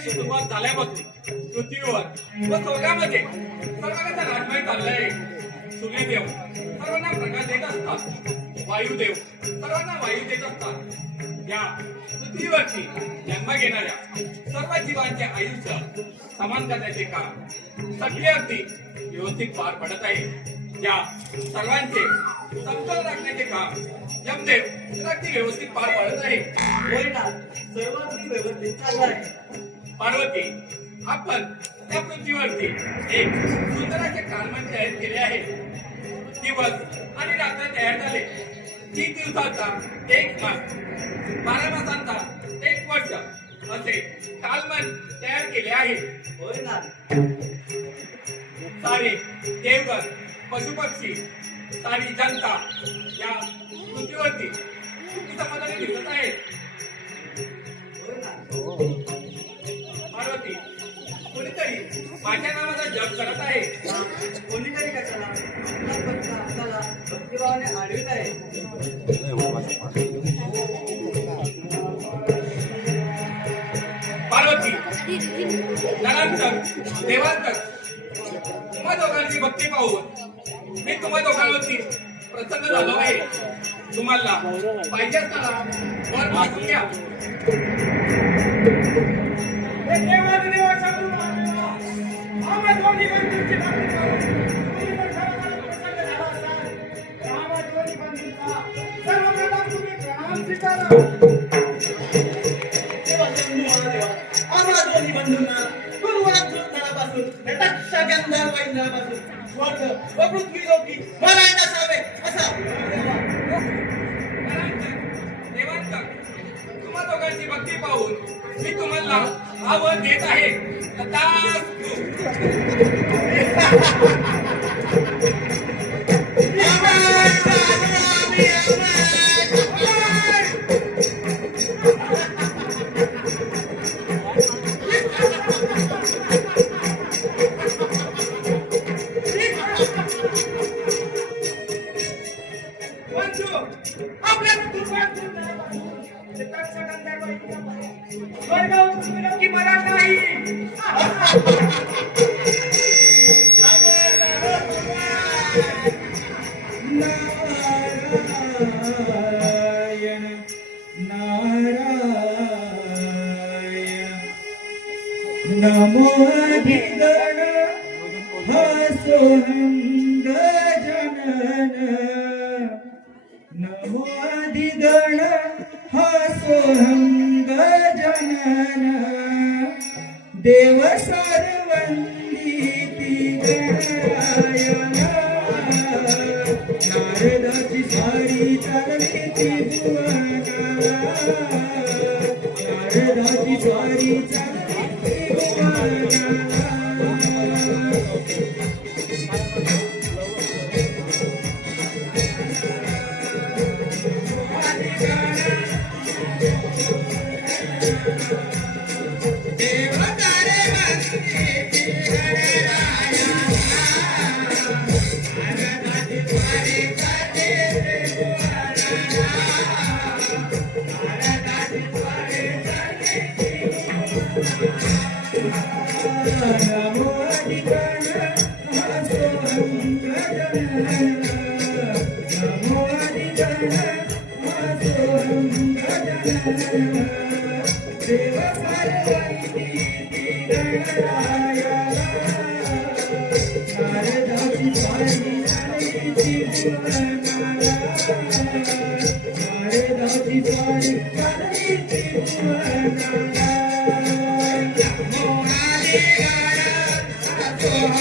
सुरुवात झाल्यापासून पृथ्वीवर व स्वर्गामध्ये सर्वांचा राजमय चाललाय. सूर्यदेव सर्वांना प्रकाश देत असतात, वायुदेव सर्वांना वायू देत असतात. या पृथ्वीवरची जन्म घेणाऱ्या सर्व जीवांचे आयुष्य समान करण्याचे काम सगळे अगदी व्यवस्थित पार पडत आहे. या सर्वांचे समतोल राखण्याचे काम यमदेव अगदी व्यवस्थित पार पडत आहे. सर्व व्यवस्थित चाललंय. पार्वती, आपण त्या पृथ्वीवरती एक सुंदर असे कालमान तयार केले आहे. दिवस आणि रात्र तयार झाले. 3 दिवसाचा 1 मास, 12 मासांचा 1 वर्ष असे कालमान तयार केले आहे. होय ना. सारे देवगण, पशुपक्षी, सारी जनता या पृथ्वीवरती सुखी समाधानी दिसत आहे. पार्वती, कोणीतरी माझ्या नावाचा जप करत आहे. कोणीतरी कशाला आपल्याला भक्तिभावाने आढळत आहे. पार्वती, नरांतर देवांतर तुम्हा दोघांची भक्ती पाहून मी तुम्हा दोघांवरती प्रसन्न झालो आहे. तुम्हाला पाहिजे असताना वर मागून घ्या. तुम्हा दोघांची भक्ती पाहून मी तुम्हाला आवाज देत आहे. नमो अधिगण हसोहं गजानन. नमो अधिगण हसोहं गजानन. देव सर्ववंदिती गणरायण. नारदाची सारी चालविती भुवना. नारदाची सारी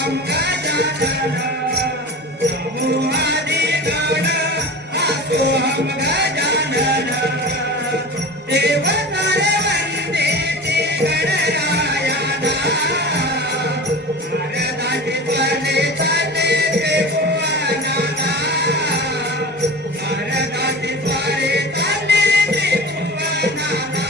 सोहम गजानन नमो आदि गण सोहम गजानन देव तारे वंदे ते गणरायाना नारदाचे स्वरे चाले ते भुवनाना नारदाचे स्वरे चाले ते भुवनाना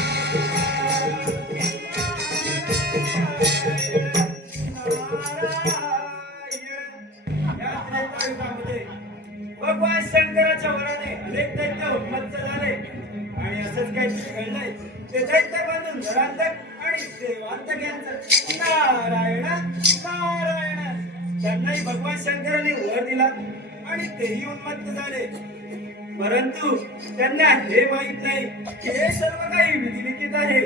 भगवान शंकराच्या वराने अनेक दैत्य उन्मत्त झाले आणि असंच काही घडलंय ते दैत्य बांधून धरांतक आणि देवांतक यांचं नारायण नारायण त्यांनाही भगवान शंकराने वर दिला आणि तेही उन्मत्त झाले परंतु त्यांना हे माहित नाही की हे सर्व काही विधिलिखित आहे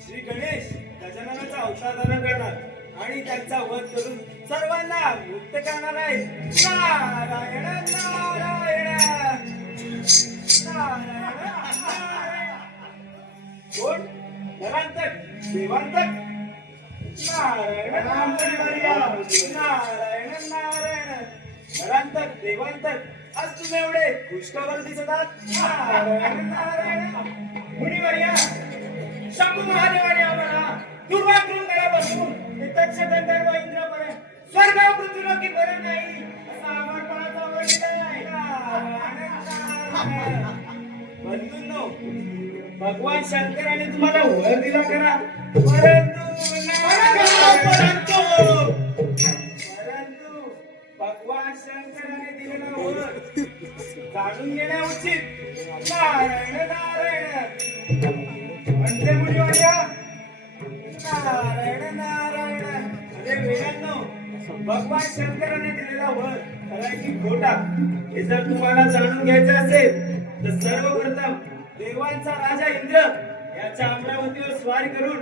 श्री गणेश गजाननाचा अवतार धारण करणार आणि त्यांचा वध करून सर्वांना मुक्त करणार आहे नारायण नारायण नारायण नारायण कोण नरांतक देवांतक नारायण नारायण नारायण नरांतक देवांतक आज तुम्ही एवढे पुष्कळ दिसत आहात नारायण नारायण मुनिवर्या शंभू महादेवाने आम्हाला दुर्वाग्रून घरापासून तक्ष गंधर्व इंद्रापर्यंत स्वर्ग पृथ्वीलोकी पर्यंत नाही असा आम्हापणाचा वर दिलाय बंधूंनो भगवान शंकराने तुम्हाला वर दिला करा परंतु भगवान शंकराने दिलेला वर जाणून घेण्या उचित नारायण नारायण म्हणजे मुनिवर्या नारायण नारायण अरे वेदांनो भगवान शंकराने दिलेला वर खरा की खोटा हे जर तुम्हाला जाणून घ्यायचं असेल तर सर्वप्रथम देवांचा राजा इंद्र याच्या अमरावतीवर स्वारी करून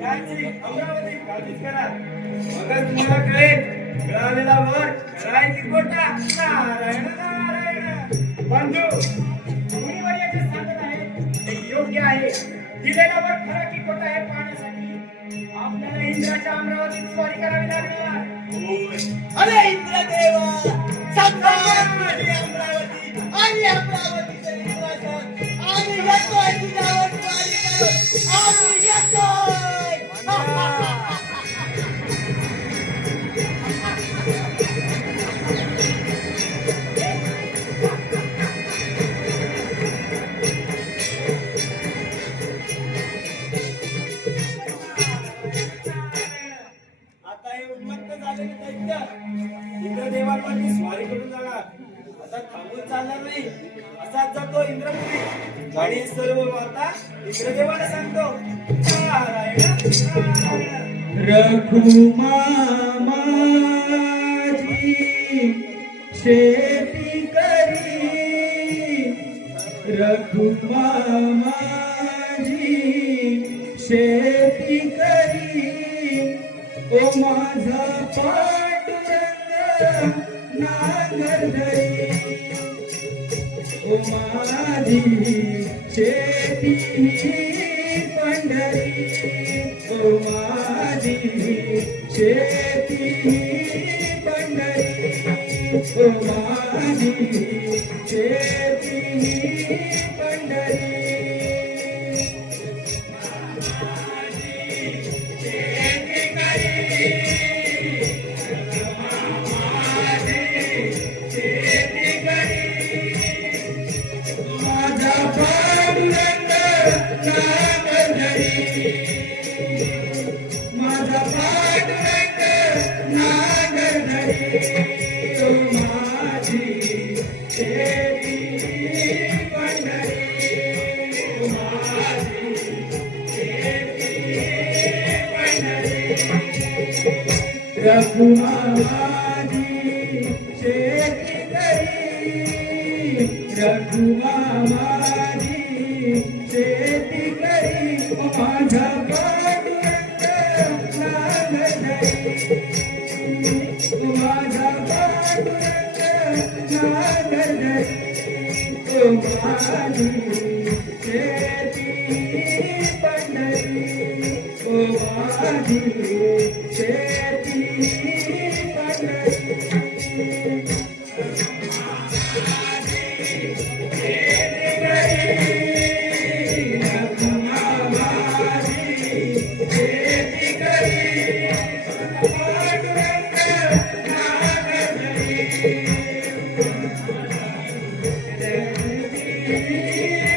याची अमरावती काबीज करा मगच तुम्हाला कळेल मिळालेला वर खरा की खोटा नारायण नारायण बंधू मुनिवर्याचे सांगत आहे ते योग्य आहे दिलेला वर खरा की खोटा हे पाहण्यासाठी आपल्याला इंद्राच्या अमरावतीत स्वारी करावी लागणार अरे इंद्रदेवा संभाळ माझी अमरावती आणि अमरावतीचे निवासन आम्ही येतोय तुझ्यावर स्वारी करून आम्ही येतोय आता हे उन्मत्त झालेले दैत्य इंद्रदेवांवरती स्वारी करून जाणार आता थांबून चालणार नाही असाच जातो इंद्रपुरी आणि सर्व वार्ता इंद्रदेवाला सांगतो नारायण नारायण रघुमामाजी शेती करी रघुमामाजी शेती करी ओ माझा पांडुरंग नांगर धरी ओ माझी शेती पंढरी ओ माझी शेती पंढरी ओ माझी शेती पंढरी माझा पांडुरंग नांगर धरी ओ माझी शेती पंढरी ओ माझी शेती पंढरी रघुमामाजी शेती करी रघुमामाजी शेती करी माझा पांडुरंग नांगर धरी माझा पांडुरंग नांगर धरी ओ माझी शेती पंढरी ओ माझी शेती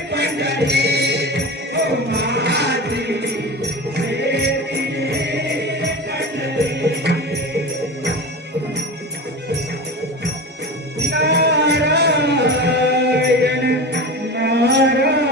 पंढरी ओ माझी शेती पंढरी नारायण नारायण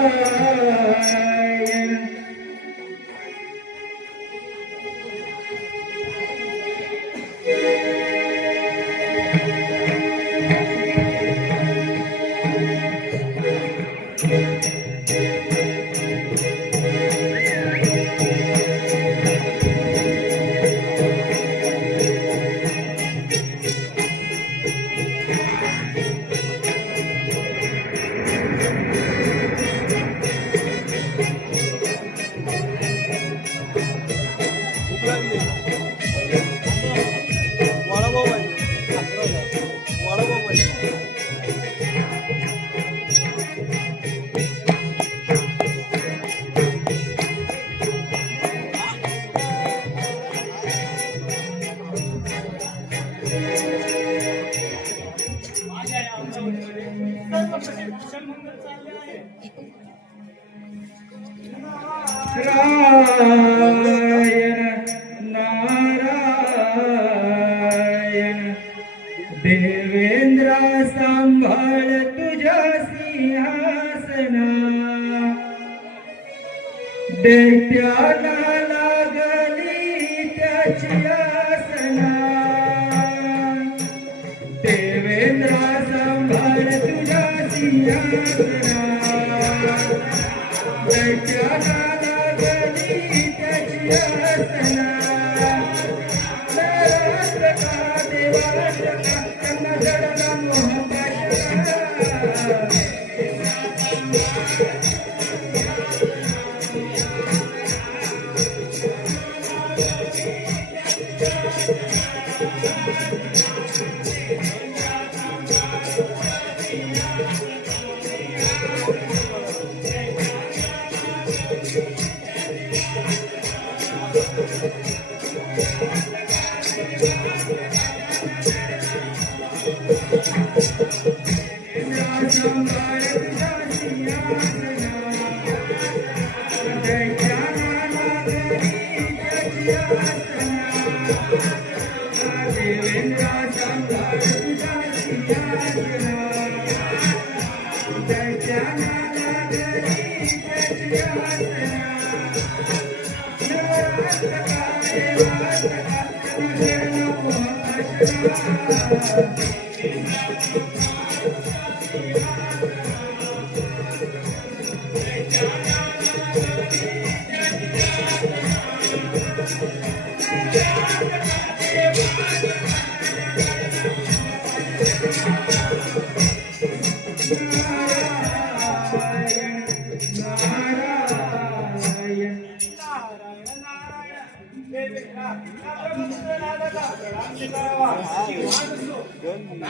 माझ्या या अमरावतीमध्ये सर्व प्रकारचे भूषण मंगल चालले आहे. नारायण नारायण देवेंद्र सांभाळ तुझ्या सिंहासना दैत्याला लागली त्याची आसना देवेंद्र सांभाळ तुझ्या सिंहासना दैत्याला लागली त्याची आसना नरस्तका देवास्तका त्यांना जडला मोहपाशा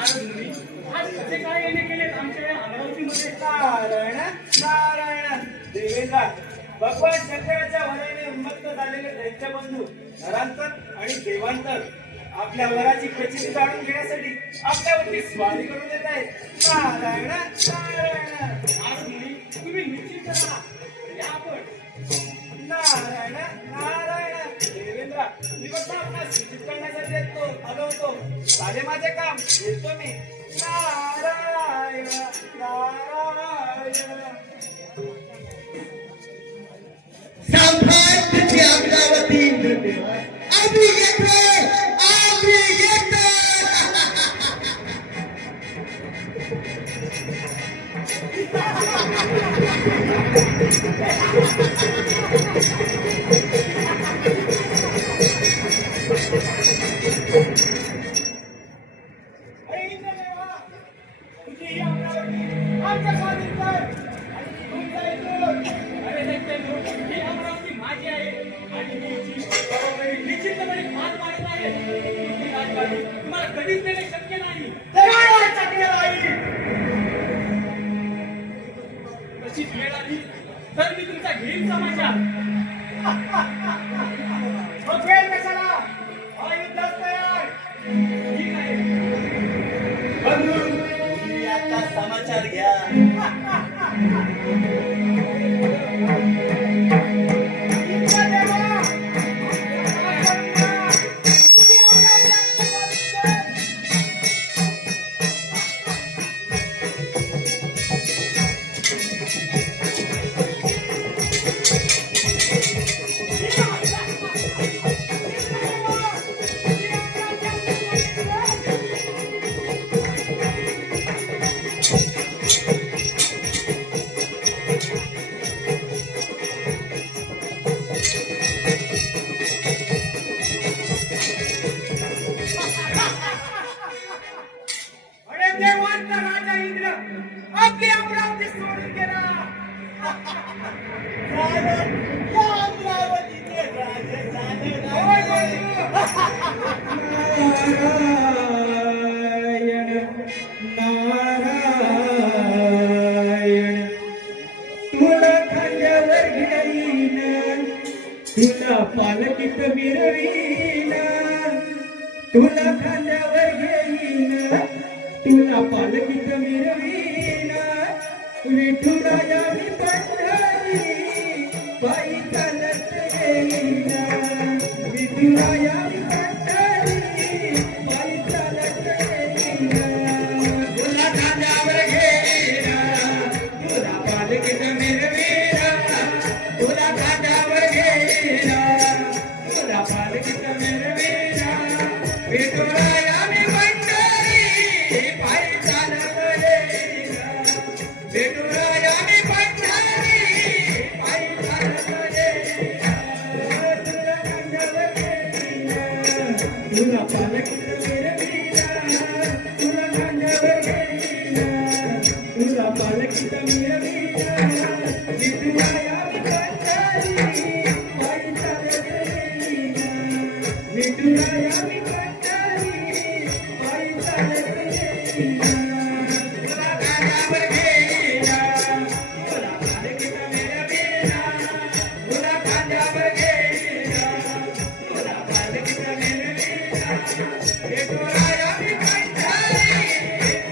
असे काय येणे केलेत आमच्या या अमरावतीमध्ये? नारायण नारायण देवेंद्र भगवान शंकराच्या वराने उन्मत्त झालेले दैत्य बंधू नरांतर आणि देवांतर आपल्या वराची प्रचिती जाणून घेण्यासाठी आपल्यावरती स्वारी करून येत आहेत. नारायण नारायण तुम्ही निश्चित राहा. या आपण. नारायण नारायण देवेंद्र मी फक्त आपणास सूचित करण्यासाठी येतो आलो होतो. झाले माझे काम येतो मी. नारायण नारायण सांभाळ तुझी अमरावती आम्ही येतो आम्ही येतो अरे इंद्रदेवा तुझी ही अमरावती आमच्या स्वाधीन कर आणि तुमचा येतो. अरे दैत्यांनो, ही अमरावती माझी आहे आणि मी हिची बरोबरी निश्चितपणे मान मारत आहे. ही राजधानी तुम्हाला कधीच देणे शक्य नाही. देवाला शक्य नाही. तशीच वेळ आली तर मी तुमचा घेईन समाचार. मग वेळ कशाला? युद्धात तयार. ठीक आहे. बंधू, मी आता समाचार घ्या. अरे देवांचा राजा इंद्र आपली अमरावती सोडून गेला. अमरावतीचे राजे झाले होय बंधू. नारायण तुला खांद्यावर घेईन, तुला पालखीत मिरवीन, तुला खांद्यावर घेईन, तुला पालखीत मिरवीन. विठुराया मी पंढरी पायी चालत येईन, विठुराया मी पंढरी पायी चालत येईन. तुला खांद्यावर घेईन, तुला पालखीत मिरवीन, तुला खांद्यावर घेईन, तुला पालखीत मिरवीन. विठुराया मी पंढरी पायी चालत येईन, विठुराया मी पंढरी पायी चालत येईन. तुला खांद्यावर घेईन, तुला पालखीत मिरवीन, तुला खांद्यावर घेईन, तुला पालखीत मिरवीन. विठुराया मी पंढरी पायी चालत येईन, विठुराया मी पंढरी पायी चालत येईन. तुला खांद्यावर घेईन, तुला पालखीत मिरवीन, तुला खांद्यावर घेईन, तुला पालखीत मिरवीन. विठुराया मी पंढरी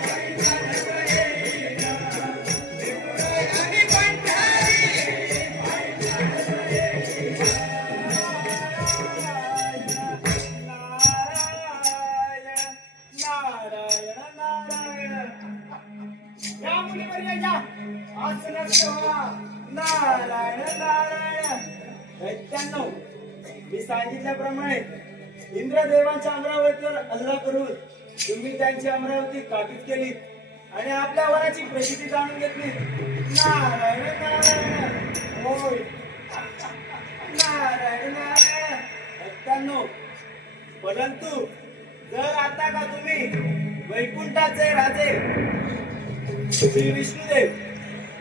पायी चालत येईन, विठुराया मी पंढरी पायी चालत येईन. नारायण नारायण. या मुलीवर या. आसनास्थ व्हा. नारायण नारायण. दैत्यांनो, मी सांगितल्याप्रमाणे इंद्रदेवांच्या अमरावतीवर हल्ला करून तुम्ही त्यांची अमरावती काबीज केली आणि आपल्या वराची प्रसिद्धी जाणून घेतली. नारायण नारायण. होय, नारायण नारायण. दैत्यांनो, परंतु जर आता का तुम्ही वैकुंठाचे राजे श्री विष्णुदेव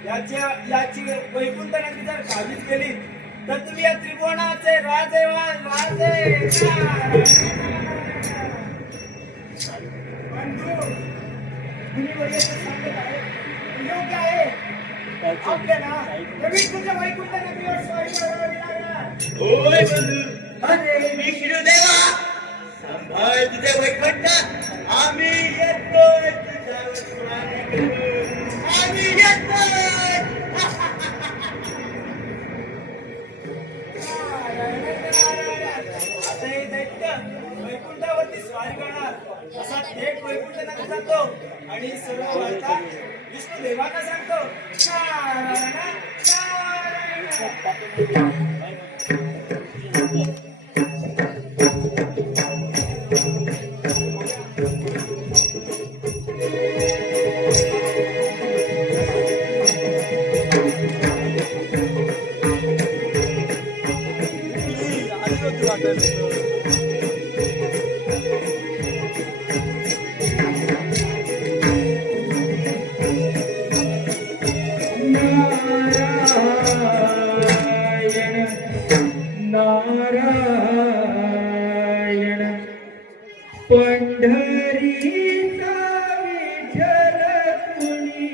याची वैकुंठ नगरी जर काबीज केली तर तुम्ही या त्रिभुवनाचे राजे व्हाल. राजे. बंधू, मुलीवर येतं सांगत आहे योग्य आहे. आपल्याला विष्णूच्या वैकुंठ नगरीवर स्वारी करावी लागणार. होय बंधू. अरे विष्णुदेवा, सांभाळ तुझे वैकुंठ. आम्ही येतोय तुझ्यावर स्वारी करून. आम्ही येतोय. आता हे दैत्य वैकुंठावरती स्वारी करणार. असा थेट वैकुंठ नगरी जातो आणि सर्व वार्ता विष्णुदेवांना सांगतो. नारायण नारायण पंढरीचा विठ्ठल कुणी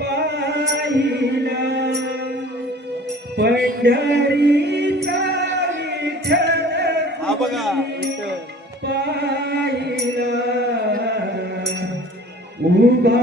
पाहिला, पंढरीचा विठ्ठल कुणी पाहिला, उभा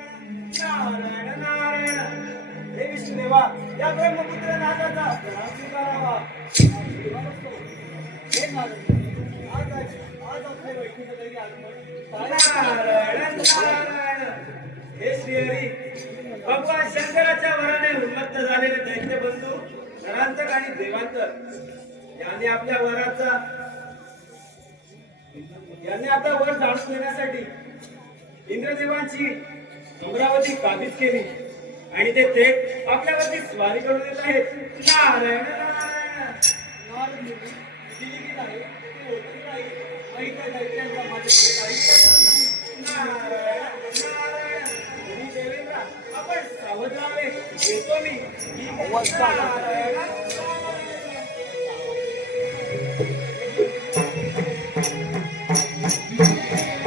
नारायण नारायण हे विष्णुदेवा या ब्रह्मपुत्र नाथाचा प्रणाम स्वीकारावा. हे नारद, आज आपले वैकुंठ तरी आगमन. नारायण नारायण हे श्रीहरी भगवान शंकराच्या वराने उन्मत्त झालेले दैत्य बंधू नरांतक आणि देवांतर यांनी आता वर जाणून घेण्यासाठी इंद्रदेवांची अमरावती काबीज केली आणि ते थेट आपल्यावरती स्वारी करून येत आहेत. नारायण नारायण नारद मुनी, दिली की नाही ते होतच नाही. ऐका दैत्यांचा माझ्या काहीच करणार नाही. नारायण नारायण मुनी देवेंद्र, आपण सावध राहावे. येतो मी. नारायण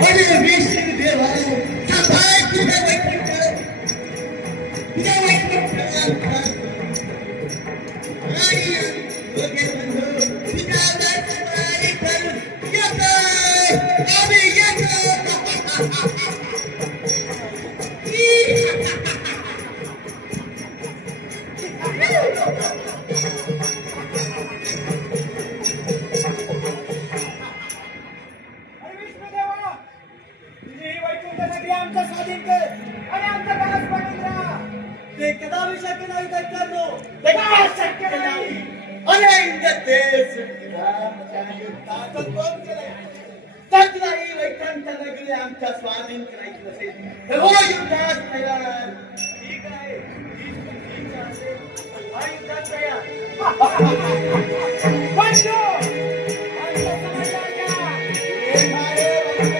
अरे विष्णू देवा, सांभाळ तुझे वैकुंठ, तुझे वैकुंठ. आणि तुझे बंधू तुझ्या दर्शनाने करून येतोय. आम्ही येतो. अरे विष्णुदेवा, तुझी ही वैकुंठ नगरी आमच्या स्वाधीन कर आणि आमच्या दारात बनून राहा. ते कदापि शक्य नाही दैत्यांनो, ते काय शक्य नाही. अरे इंद्र तेज युद्धाचं कोण केलंय? तत्काळी वैकुंठ नगरी आमच्या स्वाधीन करायची नसेल तर हो युद्धात तयार. ठीक आहे, हीच इच्छा असेल, हा युद्धात तयार. बंधू, आमचा समाचार घ्या. हे मारे बंधू.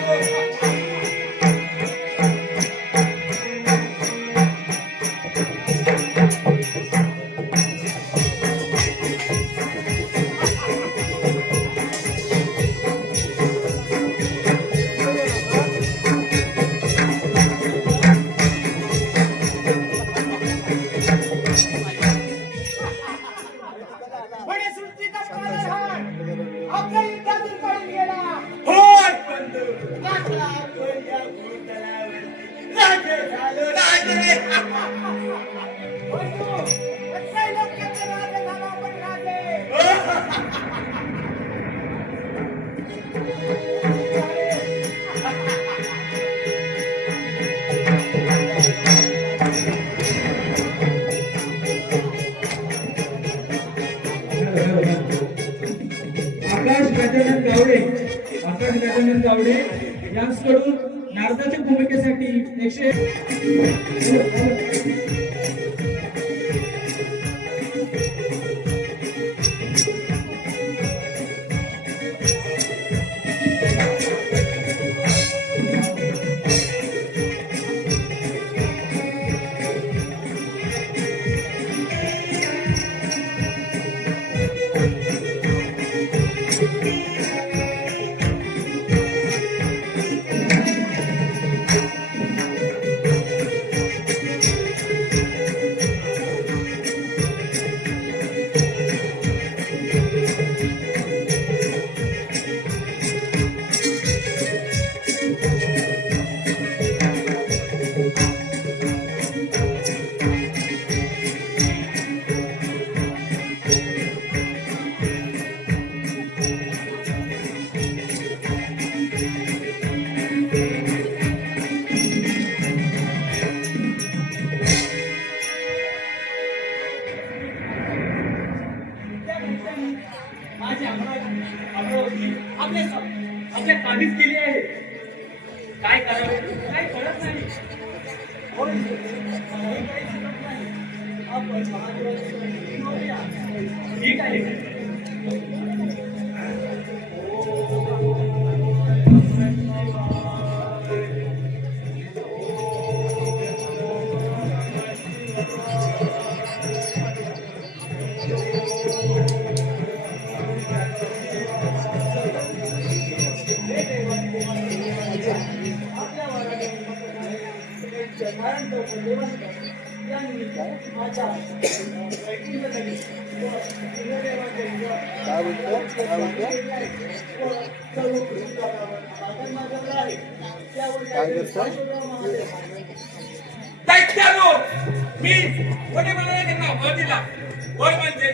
बडे सुट्टीचा पालनहार आपल्या युद्धातून पळून गेला. होय बंधू, आता आपण या भूतलावर राजे झालो, राजे. बंधू, त्रैलोक्याचे राजे झालो आपण राजे. आकाश गजानन गावडे यांच्याकडून नारदाच्या भूमिकेसाठी 100 अरे माझी अमरावती आपल्या ताब्यात केली आहे. काय करावं काय कळत नाही. होय, मलाही काही सुचत नाही. आपण महादेवाची मंदिरे घेऊया. ठीक आहे. आपल्या वराने कारण तो देवांतर या निमित्त माझ्या वैकुंठनगरी व सूर्यदेवाच्या सर्व कृष्णावर सागर माजवला आहे. त्यावर महादेव दैत्यानो, मी कोणी मला त्यांना वर दिला. वर म्हणजे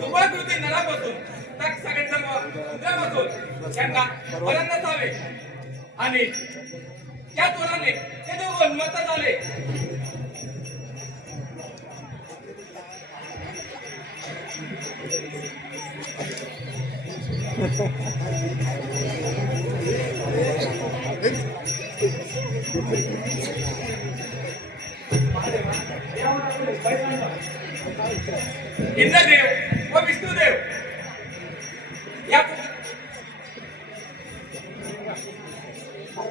तुम्हा कृती नरापासून तक सगळे सर्व उद्यापासून त्यांना वरण नसावे आणि त्या तोराने ते दोघं उन्मत्त झाले. इंद्रदेव व विष्णुदेव या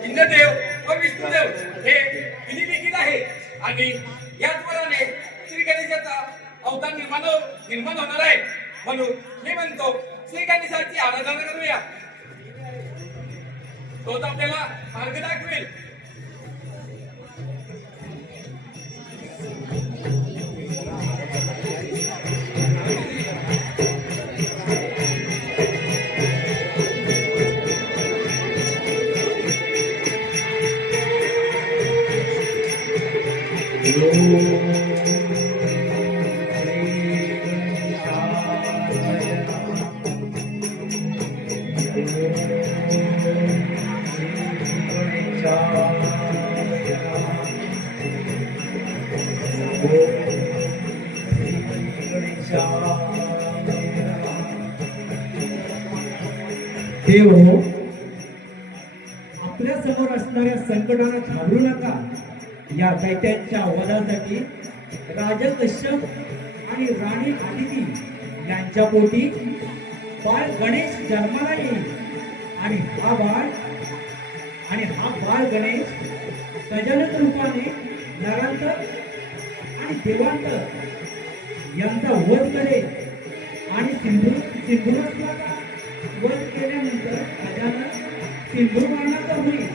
इंद्रदेव व विष्णुदेव हे विधिलिखित आहे आणि याच वराने श्री गणेशाचा अवतार निर्माण होणार आहे. म्हणून मी म्हणतो श्री गणेशाची आराधना करूया. तोच आपल्याला मार्ग दाखवेल. देव आपल्या समोर असणाऱ्या संकटाला घाबरू नका. या दैत्यांच्या वधासाठी राजा कश्यप आणि राणी आदिती यांच्या पोटी बाळ गणेश जन्माला येईल आणि हा बाळ गणेश गजानन रूपाने नरांतर आणि देवांतर यांचा वध करेल आणि सिंधुराचा वध केल्यानंतर गजानन सिंधूर वर्णाचा होईल.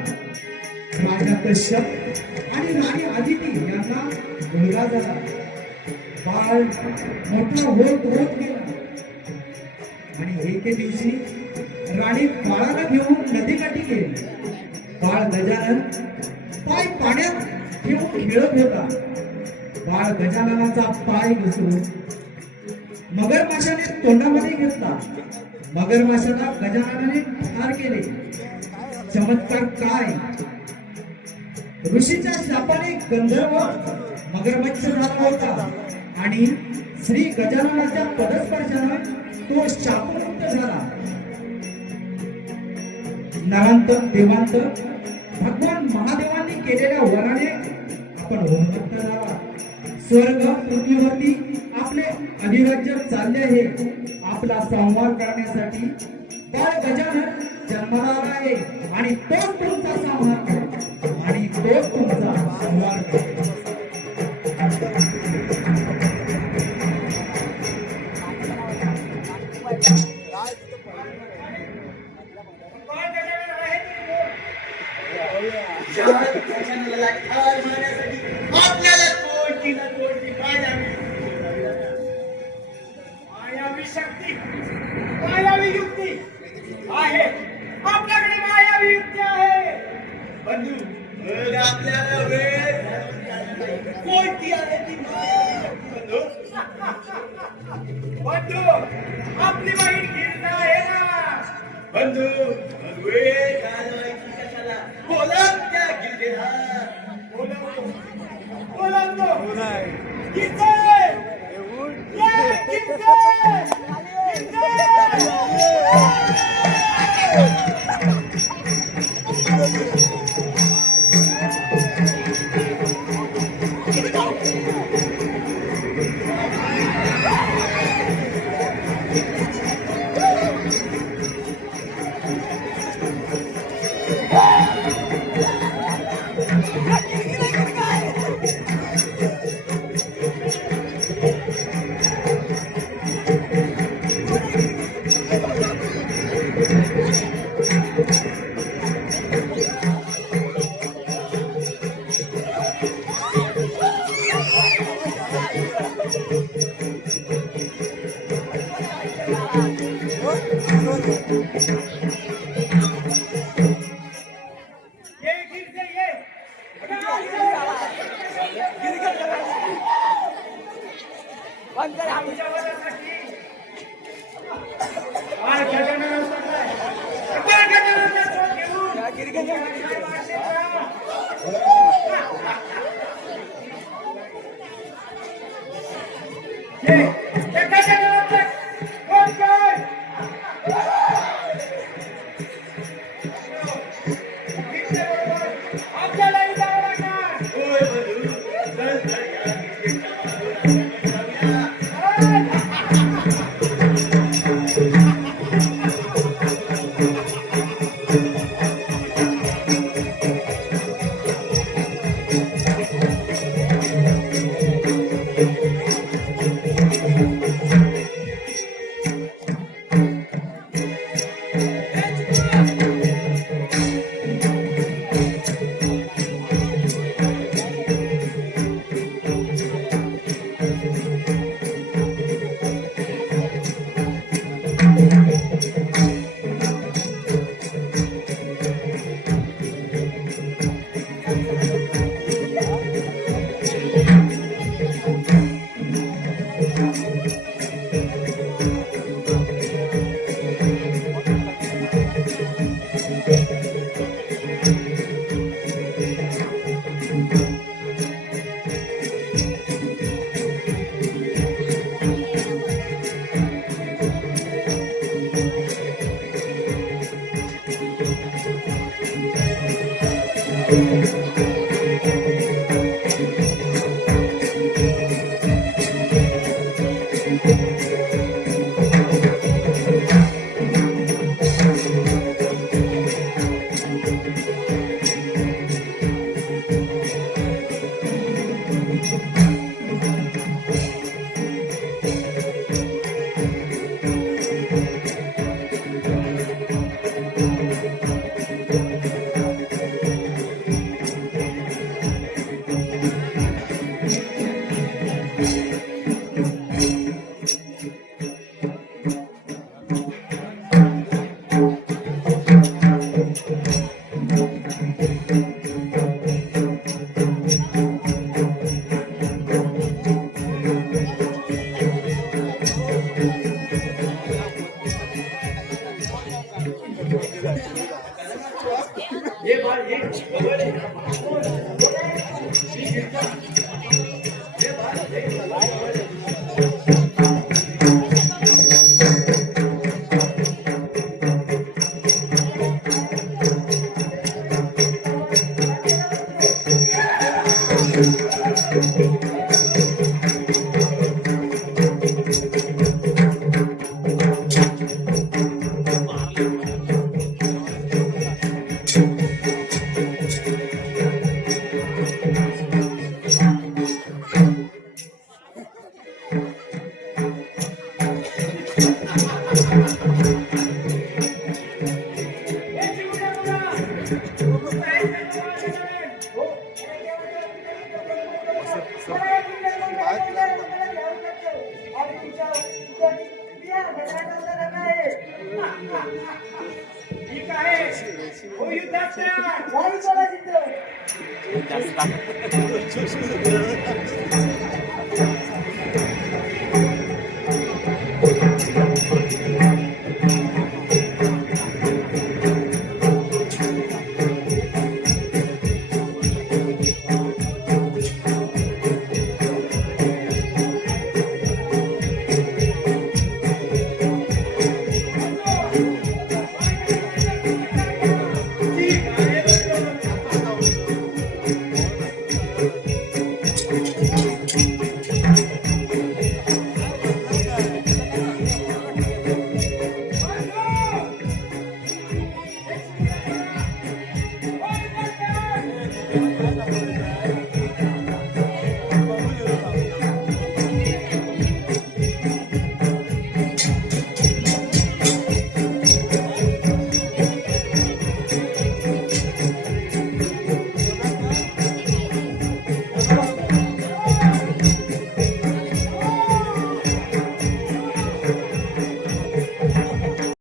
राजा कश्यप आणि राणी आदिती यांना मुलगा झाला. बाळ मोठा होत होत गेला आणि एके दिवशी राणी बाळाला घेऊन नदीकाठी गेली. बाळ गजानन पाय पाण्यात ठेवून खेळत होता. बाळ गजाननाचा पाय घसरून मगरमाशाने तोंडामध्ये घेतला. मगरमाशाला गजाननाने ठार केले. चमत्कार काय! ऋषीच्या शापाने गंधर्व मगरमच्छ झाला होता आणि श्री गजाननाच्या पदस्पर्शाने तो शापमुक्त झाला. नरांतर देवांतर भगवान महादेवांनी केलेल्या वराने आपण उन्मत्त झाला. स्वर्ग पृथ्वीवरती आपले अधिराज्य चालले आहे. आपला संहार करण्यासाठी बाळ गजानन जन्माला आला आहे आणि तोच तुमचा संहार करेल आणि तोच तुमचा संहार करेल. बाळ गजानन आहे तरी कोण? गजाननाला ठार मारण्यासाठी आपल्याला कोणती ना कोणती मायावी शक्ती, मायावी युक्ती आहे. आपल्याकडे मायावी युक्ती आहे. बंधू मग आपल्याला वेळ घालवून चालणार नाही. कोणती आहे ती बंधू? बंधू, आपली बहीण गिरजा आहे ना. बंधू मग वेळ घालवायची कशाला? बोला त्या गिरजेला. बोलवतो, बोलवतो. गिरजे! ये, गिरजे! ये गिरजे ये. आमच्या वरासाठी बाळ गजानन चाललाय. बाळ गजाननचा शोध घेऊन काय वाटते का? ये, ये गजाननाचा कोण कोण? गिरजेबरोबर आपल्यालाही जावं लागणार. होय बंधू, चल तर या गिरजेच्या बाजूला जाऊया. ये ठीक आहे हो युद्धात तयार.